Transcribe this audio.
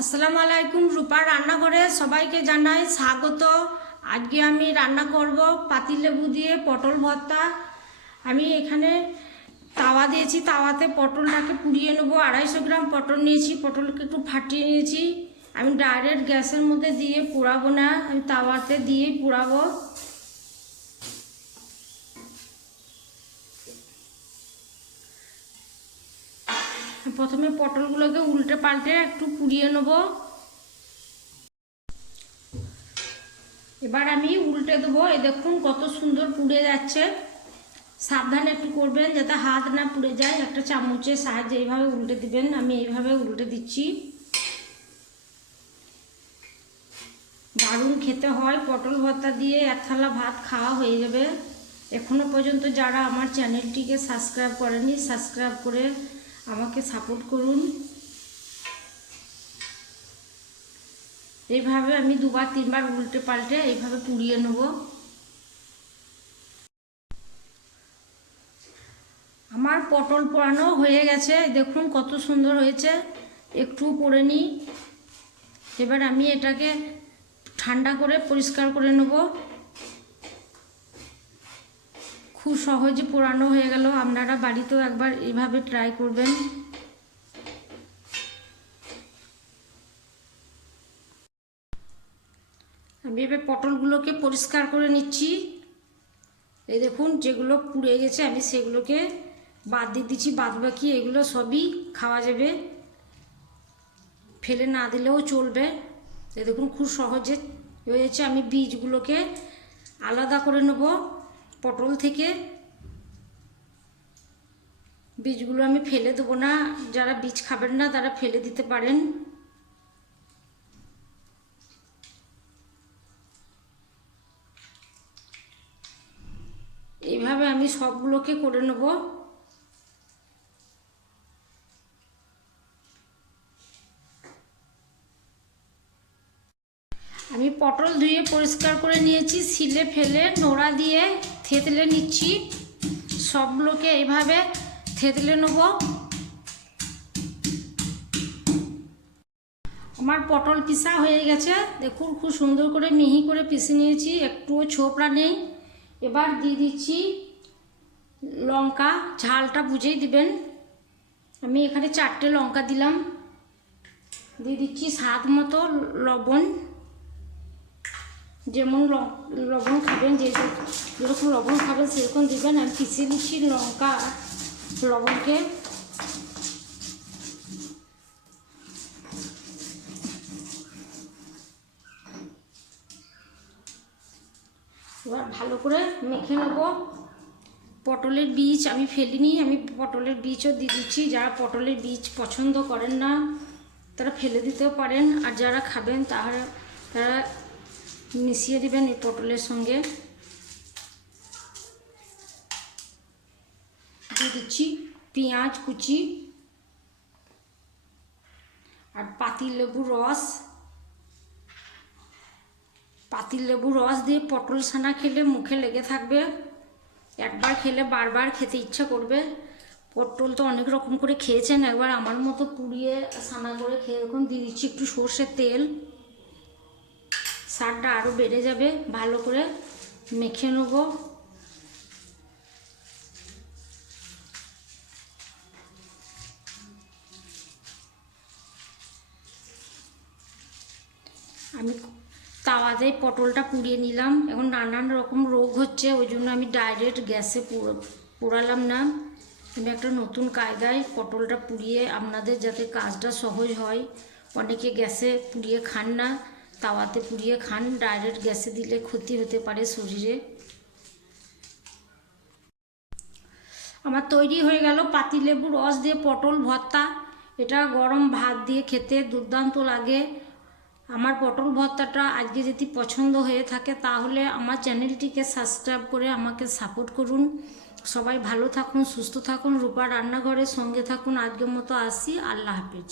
আসসালামু আলাইকুম। রূপা রান্নাঘরে সবাইকে জানাই স্বাগত। আজকে আমি রান্না করব পাতিলেবু দিয়ে পটল ভর্তা। আমি এখানে তাওয়া দিয়েছি, তাওয়াতে পটলটাকে পুড়িয়ে নেবো। 250 গ্রাম পটল নিয়েছি, পটলকে একটু ফাটিয়ে নিয়েছি। আমি ডাইরেক্ট গ্যাসের মধ্যে দিয়ে পোড়াবো না, আমি তাওয়াতে দিয়েই পোড়াবো। প্রথমে পটলগুলোকে উল্টে পাল্টে একটু পুড়িয়ে নেব। এবার আমি উল্টে দেবো। এই দেখুন কত সুন্দর পুড়ে যাচ্ছে। সাবধানে একটু করবেন যাতে হাত না পুড়ে যায়। একটা চামচের সাহায্যে এইভাবে উল্টে দিবেন। আমি এইভাবে উল্টে দিচ্ছি। দারুণ খেতে হয় পটল ভর্তা দিয়ে, এক থালা ভাত খাওয়া হয়ে যাবে। এখনো পর্যন্ত যারা আমার চ্যানেলটিকে সাবস্ক্রাইব করেনি, সাবস্ক্রাইব করে আমাকে সাপোর্ট করুন। এইভাবে আমি দুবার তিনবার উল্টে পাল্টে এইভাবে পুড়িয়ে নেব। আমার পটল পোড়ানো হয়ে গেছে, দেখুন কত সুন্দর হয়েছে। একটু পোড়ে নিই। এবার আমি এটাকে ঠান্ডা করে পরিষ্কার করে নেব। খুব সহজে পোড়ানো হয়ে গেল। আপনারা বাড়িতেও একবার এইভাবে ট্রাই করবেন। আমি এবার পটলগুলোকে পরিষ্কার করে নিচ্ছি। এই দেখুন যেগুলো পুড়ে গেছে আমি সেগুলোকে বাদ দিয়ে দিচ্ছি। বাদ বাকি এগুলো সবই খাওয়া যাবে, ফেলে না দিলেও চলবে। এই দেখুন খুব সহজে হয়েছে। আমি বীজগুলোকে আলাদা করে নেব পটল থেকে। বীজগুলো আমি ফেলে দেবো না। যারা বীজ খাবেন না তারা ফেলে দিতে পারেন। এইভাবে আমি সবগুলোকে করে নেব। আমি পটল ধুয়ে পরিষ্কার করে নিয়েছি, শিলে ফেলে নোড়া দিয়ে থেতলে নিচ্ছি। সবগুলোকে এইভাবে থেতলে নেব। আমার পটল পিসা হয়ে গেছে, দেখুন খুব সুন্দর করে মিহি করে পিষে নিয়েছি, একটুও ছোপড়া নেই। এবার দিয়ে দিচ্ছি লঙ্কা, ঝালটা বুঝেই দিবেন। আমি এখানে 4টে লঙ্কা দিলাম। দিয়ে দিচ্ছি স্বাদ মতো লবণ, যেমন লবণ খাবেন, যেরকম লবণ খাবেন সেরকম দিবেন। আমি পিষে নিচ্ছি লঙ্কা লবণকে। এবার ভালো করে মেখে নেব। পটলের বীজ আমি ফেলিনি, আমি পটলের বীজও দিয়ে দিচ্ছি। যারা পটলের বীজ পছন্দ করেন না তারা ফেলে দিতেও পারেন, আর যারা খাবেন তারা মিশিয়ে দিবেন এই পটলের সঙ্গে। দিয়ে দিচ্ছি পেঁয়াজ কুচি আর পাতিলেবুর রস। পাতিলেবুর রস দিয়ে পটল ছানা খেলে মুখে লেগে থাকবে। একবার খেলে বারবার খেতে ইচ্ছা করবে। পটল তো অনেক রকম করে খেয়েছেন, একবার আমার মতো পুড়িয়ে ছানা করে খেয়ে দেখুন। দিয়ে দিচ্ছি একটু সর্ষের তেল, স্বাদটা আরও বেড়ে যাবে। ভালো করে মেখে নেব। আমি তাওয়াতে পটলটা পুড়িয়ে নিলাম। এখন নানান রকম রোগ হচ্ছে, ওই জন্য আমি ডাইরেক্ট গ্যাসে পোড়ালাম না। আমি একটা নতুন কায়দায় পটলটা পুড়িয়ে আপনাদের যাতে কাজটা সহজ হয়। অনেকে গ্যাসে পুড়িয়ে খান না, তাওয়াতে পুড়িয়ে খান। ডাইরেক্ট গ্যাসে দিলে ক্ষতি হতে পারে শরীরে। আমার তৈরি হয়ে গেল পাতিলেবুর রস দিয়ে পটল ভর্তা। এটা গরম ভাত দিয়ে খেতে দুর্দান্ত লাগে। আমার পটল ভর্তাটা আজকে যদি পছন্দ হয়ে থাকে তাহলে আমার চ্যানেলটিকে সাবস্ক্রাইব করে আমাকে সাপোর্ট করুন। সবাই ভালো থাকুন, সুস্থ থাকুন। রূপা রান্নাঘরের সঙ্গে থাকুন। আজকের মতো আসি। আল্লাহ হাফেজ।